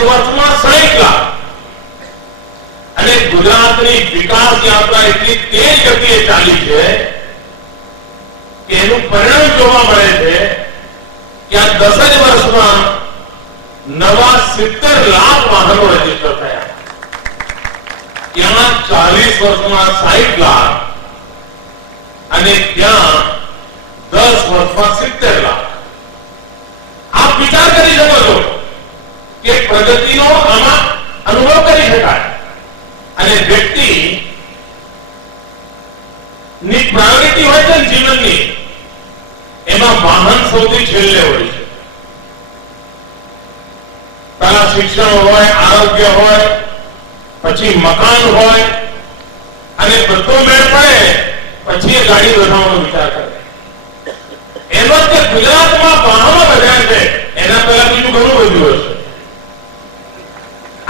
વર્ષમાં 60 લાખ અને ગુજરાતની વિકાસ યાત્રા એટલી તેજ ગતિએ ચાલી છે કે એનું પરિણામ જોવા મળે છે કે આ 10 જ વર્ષમાં નવા 70 લાખ વાહનો રજીસ્ટર થયા, ત્યાં 40 વર્ષમાં 60 લાખ અને ત્યાં 10 વર્ષમાં 70 લાખ. આપ વિચાર કરી શકો છો કે પ્રગતિનો આમાં અનુભવ કરી શકાય. અને વ્યક્તિ ની પ્રાયોરિટી હોય છે જીવનની, એમાં વાહન સૌથી છેલ્લે હોય છે. પહેલા શિક્ષણ હોય, આરોગ્ય હોય, પછી મકાન હોય અને બધો મેળ પડે પછી એ ગાડી વધારવાનો વિચાર કરે. એનો કે ગુજરાતમાં વાહનો વધ્યા છે એના પહેલા બીજું ઘણું વધ્યું હશે.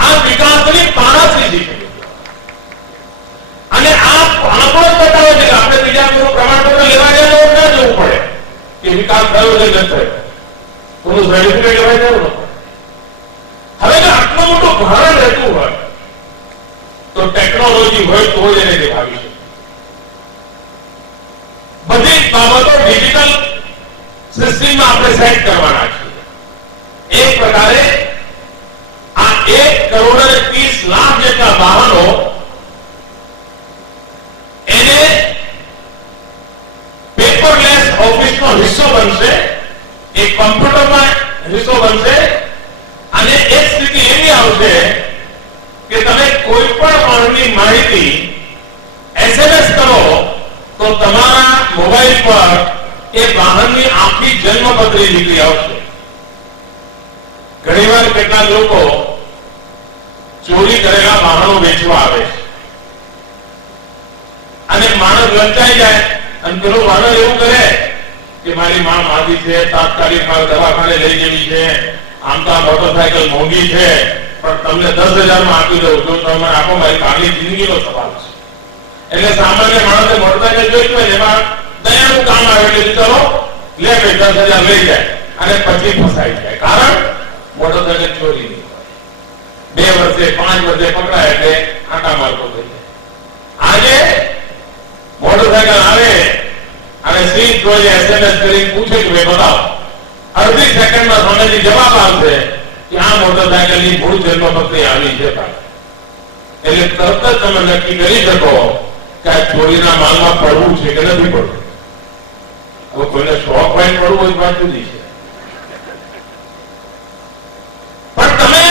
આ વિકાસની પારાશીશી છે અને આ આંકડો બતાવે છે કે આપણે બીજા કોઈ પ્રમાણપત્ર લેવા જવું ના જવું પડે કે વિકાસ થયો છે નથી થયો, કોનું સર્ટિફિકેટ લેવા જવું ન પડે. હવે જો આટલું મોટું ભારણ રહેતું હોય તો ટેકનોલોજી હોય તો જ એને દેખાવી છે. બધી જ બાબતો ડિજિટલ સિસ્ટમમાં આપણે સેટ કરવાના છીએ. એક પ્રકારે આ 1,30,00,000 જેટલા વાહનો એને પેપરલેસ ઓફિસનો હિસ્સો બનશે, એક કમ્પ્યુટરમાં હિસ્સો બનશે અને એક સ્થિતિ એવી આવશે કે તમે કોઈ પણ વાહનની માહિતી SMS કરો તો તમારા મોબાઈલ પર એ વાહનની આખી જન્મપત્રી નીકળી આવશે. ઘણીવાર કેટલાક લોકો ચોરી કરેલા વાહનો વેચવા આવે છે અને માણસ લંચાઈ જાય અને પેલો વાહન એવું કરે કે મારી માં માદી છે, તાત્કાલિક મારે દવાખાને લઈ જવી છે, આમ તો આ મોટરસાયકલ મોંઘી છે પણ તમને 10,000 માં આપી દઉં, જો તમે આપો મારી આગલી જિંદગીનો સવાલ છે. એટલે સામાન્ય માણસે મોટરસાયકલ જોઈતું હોય એમાં દયાનું કામ આવે એટલે ચલો લે ભાઈ 10,000 લઈ જાય અને પછી ફસાઈ જાય. કારણ મોટરસાયકલ ચોરી નહીં હોય. 2 વર્ષે 5 વર્ષે પકડાય એટલે આંટા મારતો થઈ જાય. આજે મોટરસાયકલ આવે અને સીટ જોઈએ SMS કરી પૂછે કે ભાઈ બતાવો, અડધી સેકન્ડમાં સામેથી જવાબ આવશે કે આ મોટરસાયકલની મૂળ જન્મપત્રી આવી છે. એટલે તરત જ તમે નક્કી કરી શકો કે આ ચોરીના માલમાં પડવું છે કે નથી પડવું. હવે કોઈને શોખ હોય પડવું હોય વાત જુદી છે, પણ તમે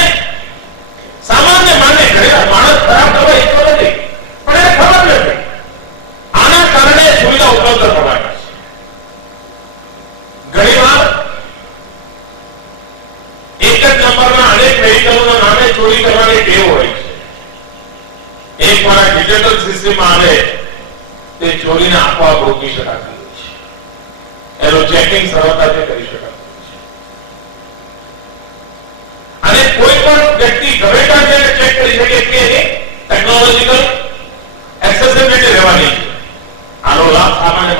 સામાન્ય માને માણસ ખરાબ થવા ઈચ્છો નથી પણ એને ખબર નથી. આના કારણે સુવિધા ઉપલબ્ધ થવાની છે. ઘણીવાર એક જ નંબરના અનેક વેહિકલોના નામે ચોરી કરવાની ટેવ હોય છે. એક વાર ડિજિટલ સિસ્ટમમાં આવે તે ચોરીને આપવા રોકી શકાતી હોય છે. એનું ચેકિંગ સરળતાથી કરી શકાતું હોય છે અને કોઈ પણ વ્યક્તિ ઘરે બેઠા ચેક કરી શકે કે ટેકનોલોજીકલ એક્સેસિબિલિટી રહેવાની છે. આનો લાભ સામાન્ય